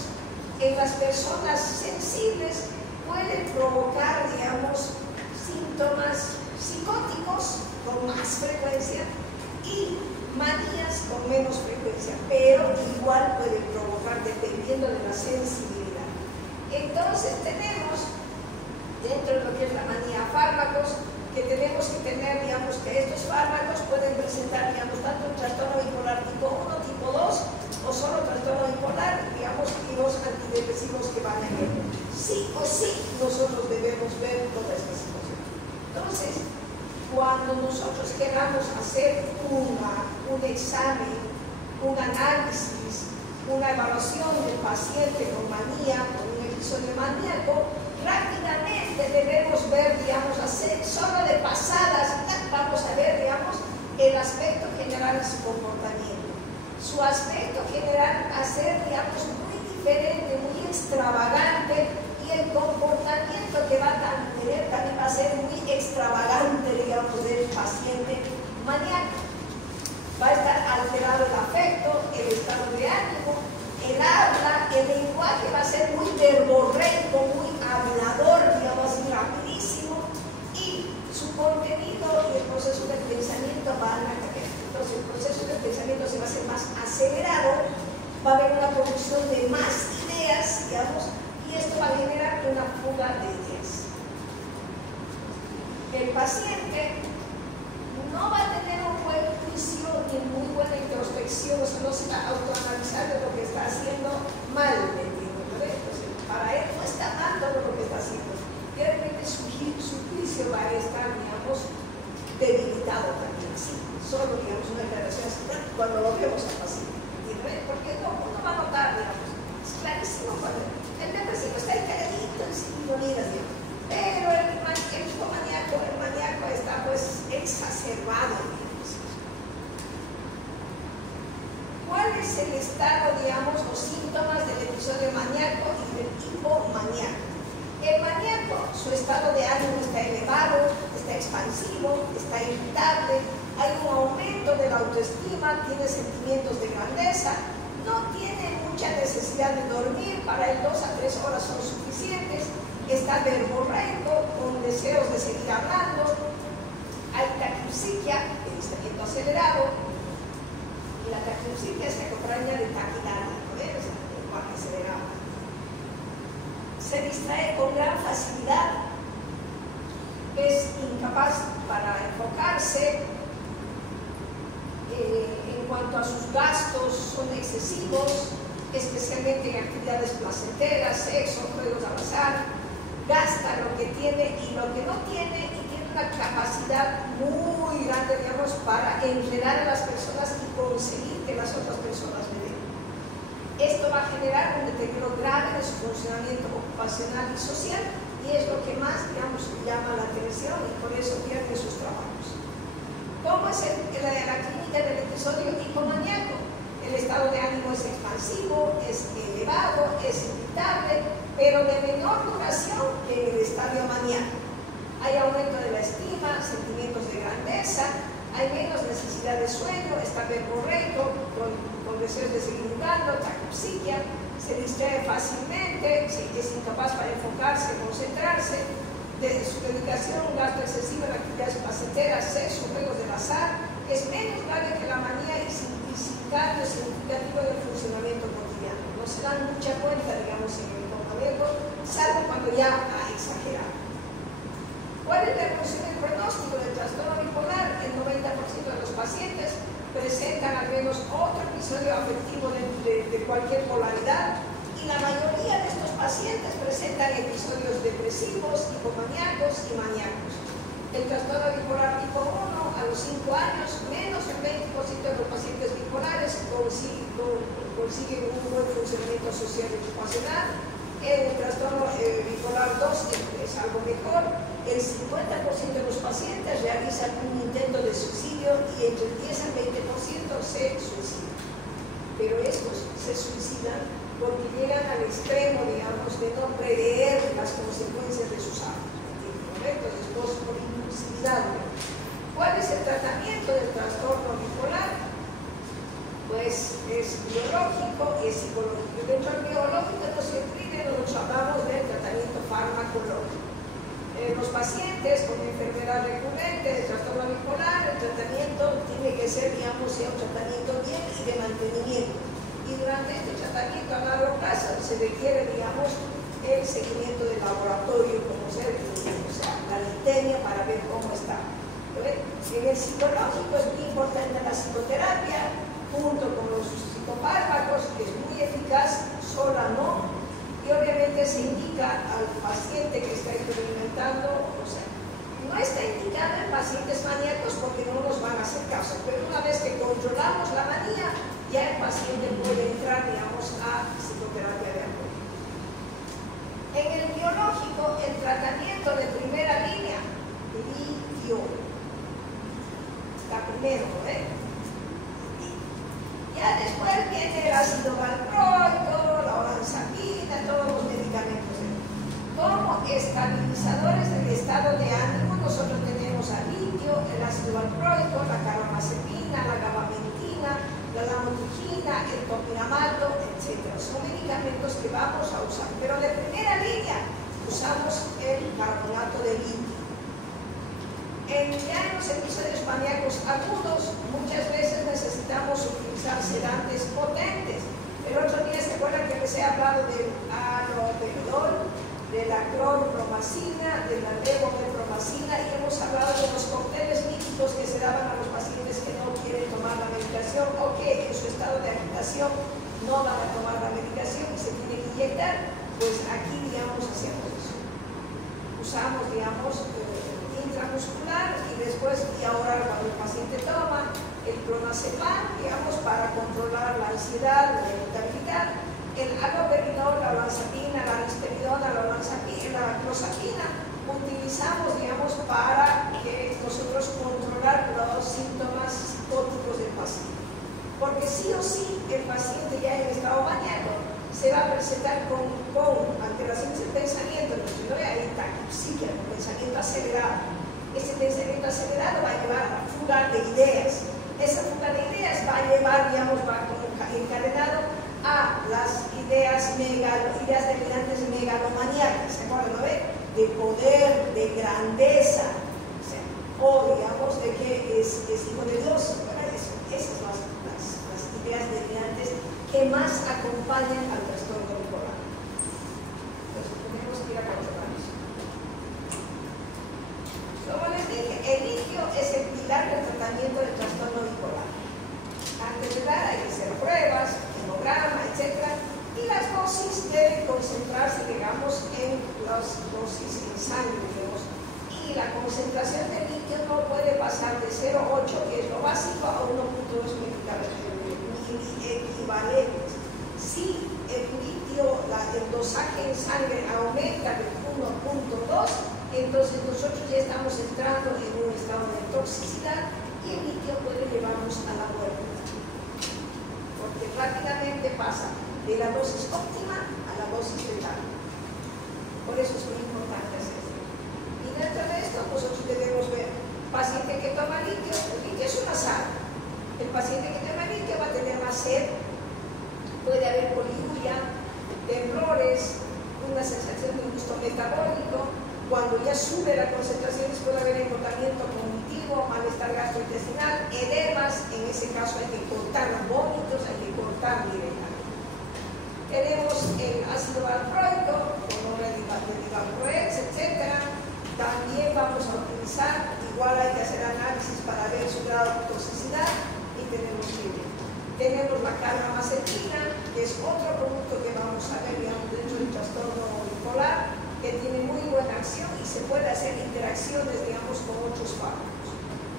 en las personas sensibles pueden provocar, digamos, síntomas psicóticos con más frecuencia y manías con menos frecuencia, pero igual pueden provocar dependiendo de la sensibilidad. Entonces tenemos, dentro de lo que es la manía, fármacos, que tenemos que tener, digamos, que estos fármacos pueden presentar, digamos, tanto un trastorno bipolar tipo 1, tipo 2, o solo trastorno bipolar, digamos, y los antidepresivos que van a ir. Sí o sí, nosotros debemos ver toda esta situación. Entonces, cuando nosotros queramos hacer un examen, un análisis, una evaluación del paciente con manía, con un episodio maníaco, rápidamente debemos ver, digamos, hacer solo de pasadas, vamos a ver, digamos, el aspecto general de su comportamiento. Su aspecto general va a ser, digamos, muy diferente, muy extravagante, y el comportamiento que va a tener también va a ser muy extravagante, digamos, del paciente maníaco. Va a estar alterado el afecto, el estado de ánimo, el habla, el lenguaje va a ser muy verborreico, muy hablador, digamos así, rapidísimo, y su contenido y el proceso del pensamiento van a cambiar. Entonces el proceso del pensamiento se va a hacer más acelerado, va a haber una producción de más ideas, digamos, y esto va a generar una fuga de ideas. El paciente no va a tener un buen juicio ni muy buena introspección, o sea, no se va a autoanalizar de lo que está haciendo mal, entonces, para él no está mal todo lo que está haciendo. Y realmente su juicio va a estar, digamos, debilitado también, así. Solo, digamos, una declaración así, cuando lo vemos al paciente, ¿entiendes? Porque uno va a notar, digamos, es clarísimo cuando el depresivo está ahí cagadito, sin ironías, digamos. Pero el maníaco está pues exacerbado, digamos. ¿Cuál es el estado, digamos, los síntomas del episodio maníaco y del hipomaníaco? El maníaco, su estado de ánimo está elevado, está expansivo, está irritable, hay un aumento de la autoestima, tiene sentimientos de grandeza, no tiene mucha necesidad de dormir, para él 2 a 3 horas son suficientes, está verborreico, con deseos de seguir hablando, hay taquipsiquia, pensamiento acelerado, y la taquipsiquia se acompaña de taquicardia, ¿no ves? El lenguaje acelerado. Se distrae con gran facilidad, es incapaz para enfocarse, en cuanto a sus gastos son excesivos, especialmente en actividades placenteras, sexo, juegos al azar, gasta lo que tiene y lo que no tiene, y tiene una capacidad muy grande, digamos, para enredar a las personas y conseguir que las otras personas le den. Esto va a generar un deterioro grave de su funcionamiento ocupacional y social, y es lo que más, digamos, llama la atención, y por eso pierde sus trabajos. ¿Cómo es la clínica del episodio hipomaníaco? El estado de ánimo es expansivo, es elevado, es irritable, pero de menor duración que el estadio maníaco. Hay aumento de la estima, sentimientos de grandeza, hay menos necesidad de sueño, está verborreico, con deseos de seguir jugando, taquipsiquia, se distrae fácilmente, es incapaz para enfocarse, concentrarse, de su dedicación, un gasto excesivo en actividades placenteras, sexo, juegos del azar, es menos grave que la manía y sin cambio significativo del funcionamiento cotidiano. No se dan mucha cuenta, digamos, en el comportamiento, salvo cuando ya ha exagerado. ¿Cuál es la evolución del pronóstico del trastorno bipolar? El 90% de los pacientes presentan al menos otro episodio afectivo de cualquier polaridad, y la mayoría de estos pacientes presentan episodios depresivos, hipomaníacos y maníacos. El trastorno bipolar tipo 1, a los 5 años, menos del 20% de los pacientes bipolares consiguen un buen funcionamiento social y ocupacional. El trastorno bipolar 2 es algo mejor. El 50% de los pacientes realizan un intento de suicidio, y entre el 10 al 20% se suicidan. Pero estos se suicidan porque llegan al extremo, digamos, de no prever las consecuencias de sus actos, ¿correcto? Después por impulsividad. ¿Cuál es el tratamiento del trastorno bipolar? Pues es biológico y es psicológico. Dentro del biológico no se incluye, nosotros hablamos del tratamiento farmacológico. Los pacientes con enfermedad recurrente de trastorno bipolar, el tratamiento tiene que ser, digamos, un tratamiento bien y de mantenimiento. Y durante este tratamiento a largo plazo se requiere, digamos, el seguimiento del laboratorio, como ser, o sea, la glicemia, para ver cómo está. En el psicológico es muy importante la psicoterapia, junto con los psicofármacos, que es muy eficaz, sola no, y obviamente se indica al paciente que está experimentando, o sea, no está indicado en pacientes maníacos porque no nos van a hacer caso, pero una vez que controlamos la manía, ya el paciente puede entrar, digamos, a psicoterapia de apoyo. En el biológico, el tratamiento de primera línea, litio, está primero, ¿eh? Ya después viene el ácido valproico, la olanzapina, todos los medicamentos. Como estabilizadores del estado de ánimo, nosotros tenemos al litio, el ácido valproico, la carbamazepina, la gabapentina, la lamotrigina, el topinamato, etc. Son medicamentos que vamos a usar, pero de primera línea usamos el carbonato de litio. Ya en los episodios maníacos agudos, muchas veces necesitamos utilizar sedantes potentes. El otro día se acuerdan que les he hablado del haloperidol, de la clorpromacina, de la levomepromacina, y hemos hablado de los cócteles míticos que se daban a los pacientes que no quieren tomar la medicación o que en su estado de agitación no van a tomar la medicación y se tienen que inyectar. Pues aquí, digamos, hacemos eso. Usamos, digamos, intramuscular, y después, y ahora cuando el paciente toma el clonazepam, digamos, para controlar la ansiedad, la irritabilidad, el haloperidol, la olanzapina, la risperidona, la clozapina, utilizamos, digamos, para que nosotros controlar los síntomas psicóticos del paciente. Porque sí sí o sí el paciente ya en estado maníaco se va a presentar con alteraciones del pensamiento, no hay taquipsiquia, con pensamiento acelerado. Ese pensamiento acelerado va a llevar a fuga de ideas. Esa fuga de ideas va a llevar, digamos, va encadenado a las ideas delirantes megalomaníacas, ¿se acuerdan, no ve? De poder, de grandeza, o digamos de que es hijo de Dios. Esas son las ideas delirantes que más acompañan al trastorno bipolar. Entonces tenemos que ir a controlarnos. Como les dije, el litio es el pilar del tratamiento del trastorno bipolar. Antes de dar hay que hacer pruebas, hemograma, etc. Y las dosis deben concentrarse, digamos, en las dosis en sangre, digamos. Y la concentración de litio no puede pasar de 0,8, que es lo básico, a 1,2 equivalentes. Si el litio, el dosaje en sangre aumenta de 1,2, entonces nosotros ya estamos entrando en un estado de toxicidad y el litio puede llevarnos a la muerte, porque rápidamente pasa de la dosis óptima a la dosis letal. Por eso es muy importante hacer esto. Y dentro de esto nosotros debemos ver paciente que toma litio. El litio es una sal. El paciente que toma litio va a tener más sed, puede haber poliuria, temblores, una sensación de gusto metabólico. Cuando ya sube la concentración puede haber engordamiento cognitivo, malestar gastrointestinal, edemas. En ese caso hay que cortar los vómitos, hay que cortar directamente. Tenemos el ácido valproico, de valproex, etc. También vamos a utilizar, igual hay que hacer análisis para ver su grado de toxicidad y tenemos litio. Tenemos la carbamazepina, que es otro producto que vamos a ver, digamos, dentro del trastorno bipolar, que tiene muy buena acción y se puede hacer interacciones, digamos, con otros fármacos.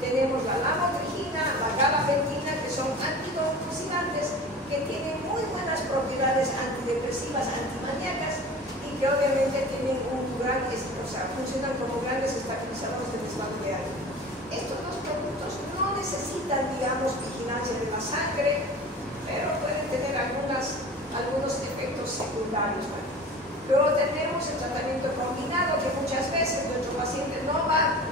Tenemos la lamotrigina, la gabapentina, que son anticonvulsivantes, que tienen muy buenas propiedades antidepresivas, antimaníacas, y que obviamente tienen funcionan como grandes estabilizadores del estado de ánimo. Estos dos productos no necesitan, digamos, vigilancia de la sangre, pero pueden tener algunos efectos secundarios. Luego tenemos el tratamiento combinado, que muchas veces nuestro paciente no va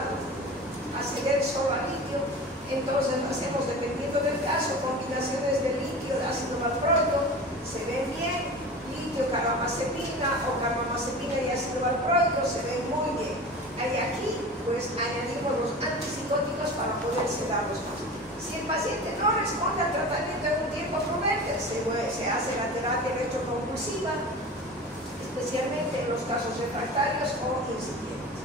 a ceder solo a litio. Entonces hacemos, dependiendo del caso, combinaciones de litio, de ácido valproico, se ven bien, litio, carbamazepina o carbamazepina y ácido valproico se ven muy bien. Y aquí pues añadimos los antipsicóticos para poder sedarlos más. Si el paciente no responde al tratamiento en un tiempo prudente, se hace la terapia electroconvulsiva, especialmente en los casos refractarios o incipientes.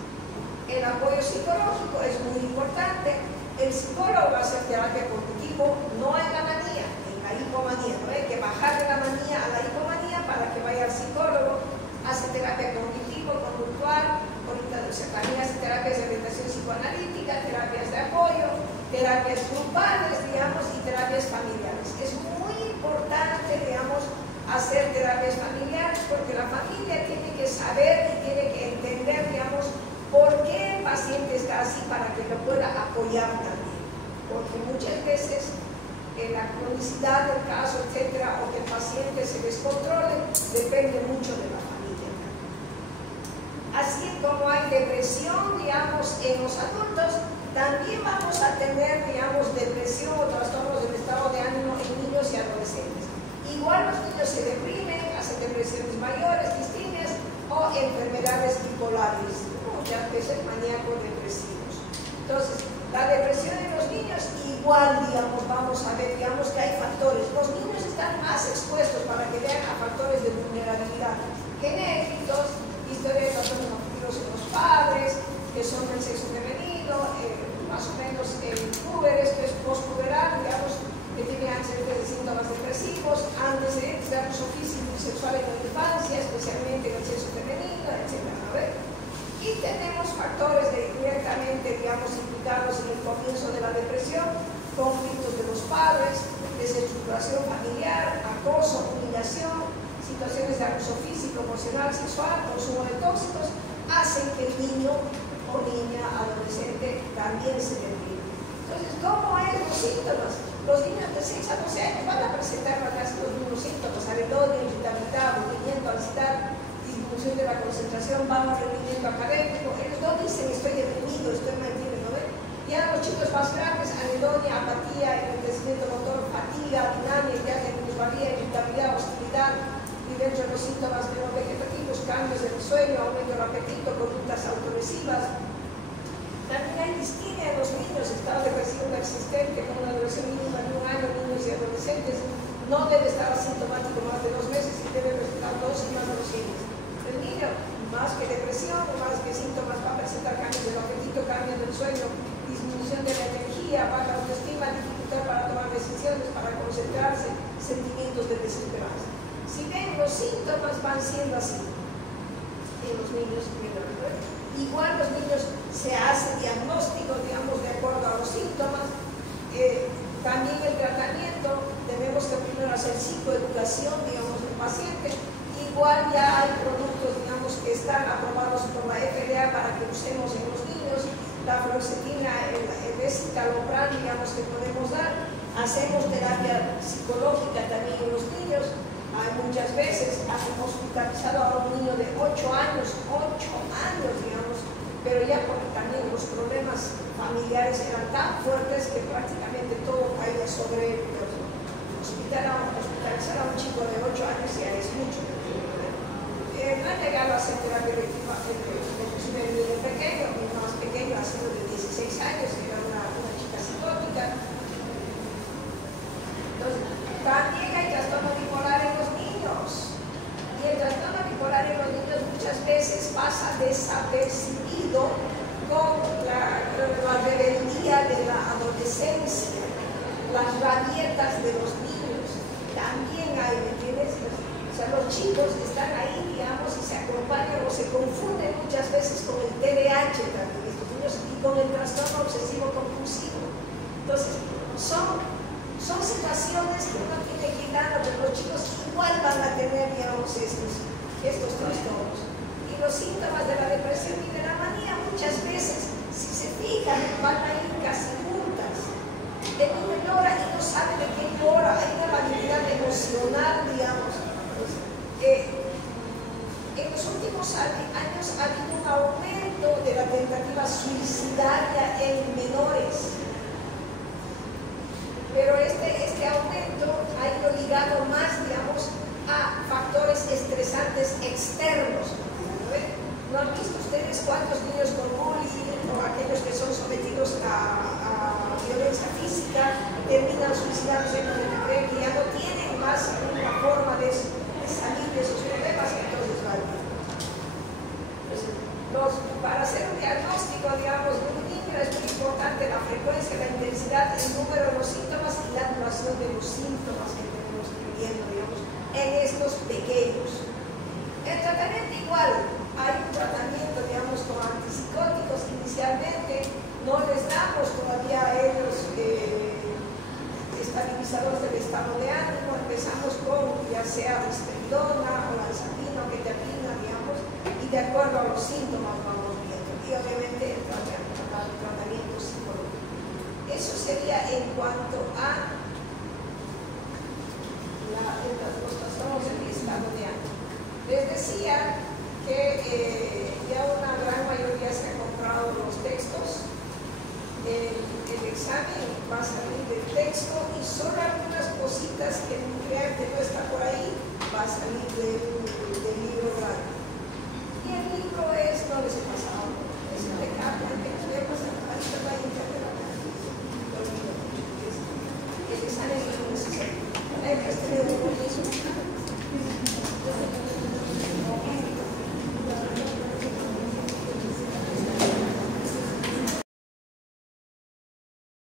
El apoyo psicológico es muy importante. El psicólogo va a hacer terapia cognitivo, no en la manía, en la hipomanía. No hay que bajar de la manía a la hipomanía para que vaya al psicólogo. Hace terapia cognitivo-conductual, también hace terapias de orientación psicoanalítica, terapias de apoyo, terapias grupales, digamos, y terapias familiares. Es muy importante, digamos, hacer terapias familiares, porque la familia tiene que saber y tiene que entender, digamos, por qué el paciente está así, para que lo pueda apoyar también. Porque muchas veces la cronicidad del caso, etcétera, o que el paciente se descontrole, depende mucho de la familia. Así como hay depresión, digamos, en los adultos, también vamos a tener, digamos, depresión o trastornos del estado de ánimo en niños y adolescentes. Igual los niños se deprimen, hacen depresiones mayores, distintas, o enfermedades bipolares, muchas veces maníaco-depresivos. Entonces, la depresión en los niños, igual, digamos, vamos a ver, digamos que hay factores. Los niños están más expuestos, para que vean, a factores de vulnerabilidad genéticos, historia de trastornos afectivos en los padres, que son del sexo femenino, más o menos púberes, que es postpuberal, digamos, que tienen antecedentes de síntomas depresivos, antecedentes de abuso físico y sexual en la infancia, especialmente en el sexo femenino, etc. Y tenemos factores directamente, digamos, implicados en el comienzo de la depresión, conflictos de los padres, desestructuración familiar, acoso, humillación, situaciones de abuso físico, emocional, sexual, consumo de tóxicos, hacen que el niño o niña, adolescente, también se deprime. Entonces, ¿cómo es los síntomas? Los niños de 6 a 12 años van a presentar casi los mismos síntomas: anedonia, irritabilidad, aburrimiento, ansiedad, disminución de la concentración, bajo rendimiento académico. Ellos no dicen estoy deprimido, estoy mantenido, ¿no ven? Ya los chicos más grandes, anedonia, apatía, enlentecimiento motor, fatiga, dinamia, minusvalía, irritabilidad, hostilidad, y dentro de los síntomas neurovegetativos, cambios del sueño, aumento del apetito, conductas autolesivas. También hay distimia en los niños, estado de depresión persistente con una duración mínima de 1 año, niños y adolescentes. No debe estar asintomático más de 2 meses y debe presentar 2 síntomas siguientes. El niño, más que depresión, más que síntomas, va a presentar cambios del apetito, cambios del sueño, disminución de la energía, baja autoestima, dificultad para tomar decisiones, para concentrarse, sentimientos de desesperanza. Si ven, los síntomas van siendo así en los niños. Igual los niños se hace diagnóstico, digamos, de acuerdo a los síntomas. También el tratamiento, tenemos que primero hacer psicoeducación, digamos, del paciente. Igual ya hay productos, digamos, que están aprobados por la FDA para que usemos en los niños. La fluoxetina, el escitalopram, digamos, que podemos dar. Hacemos terapia psicológica también en los niños. Hay muchas veces hemos hospitalizado a un niño de 8 años, digamos, pero ya porque también los problemas familiares eran tan fuertes que prácticamente todo caía sobre él. Hospitalizar a un chico de 8 años ya es mucho. No he llegado a hacer terapia electiva, inclusive el niño pequeño, mi más pequeño ha sido de 16 años, era una chica psicótica. Entonces, también hay trastorno bipolar en los niños. Y el trastorno bipolar en los niños muchas veces pasa desapercibido con la rebeldía de la adolescencia, las rabietas de los niños. También hay, ¿me entiendes? O sea, los chicos están ahí, digamos, y se acompañan o se confunden muchas veces con el TDAH también, estos niños, y con el trastorno obsesivo compulsivo. Entonces, son situaciones que uno tiene que ir dando, pero los chicos igual van a tener, digamos, estos trastornos. Y los síntomas de la depresión y de la manía muchas veces, si se fijan, van a ir casi juntas. El niño llora y no sabe de qué llora, hay una variedad emocional, digamos. En los últimos años ha habido un aumento de la tentativa suicidaria en menores. Pero este aumento ha ido ligado más, digamos, a factores estresantes externos. ¿No han visto ustedes cuántos niños con bullying o aquellos que son sometidos a violencia física terminan suicidándose porque creen que ya no tienen más una forma de salir de esos problemas? Entonces, vale. Para hacer un diagnóstico, digamos, de un niño es muy importante la frecuencia, la intensidad, el número de los síntomas y la duración de los síntomas que tenemos que ir viendo, digamos, en estos pequeños. El tratamiento igual, hay un tratamiento, digamos, con antipsicóticos inicialmente, no les damos todavía a ellos estabilizadores del estado de ánimo, empezamos con ya sea risperidona o lanzapina o quetiapina, digamos, y de acuerdo a los síntomas vamos viendo, y obviamente el tratamiento psicológico. Eso sería en cuanto a los trastornos del estado de ánimo. Les decía que ya una gran mayoría se ha comprado los textos. El examen va a salir del texto y solo algunas cositas que crean que no está por ahí va a salir del libro grande. Y el libro es, no les he pasado, es impecable, que les voy a pasar, ahorita va a internet. El examen es necesario. Hay que tener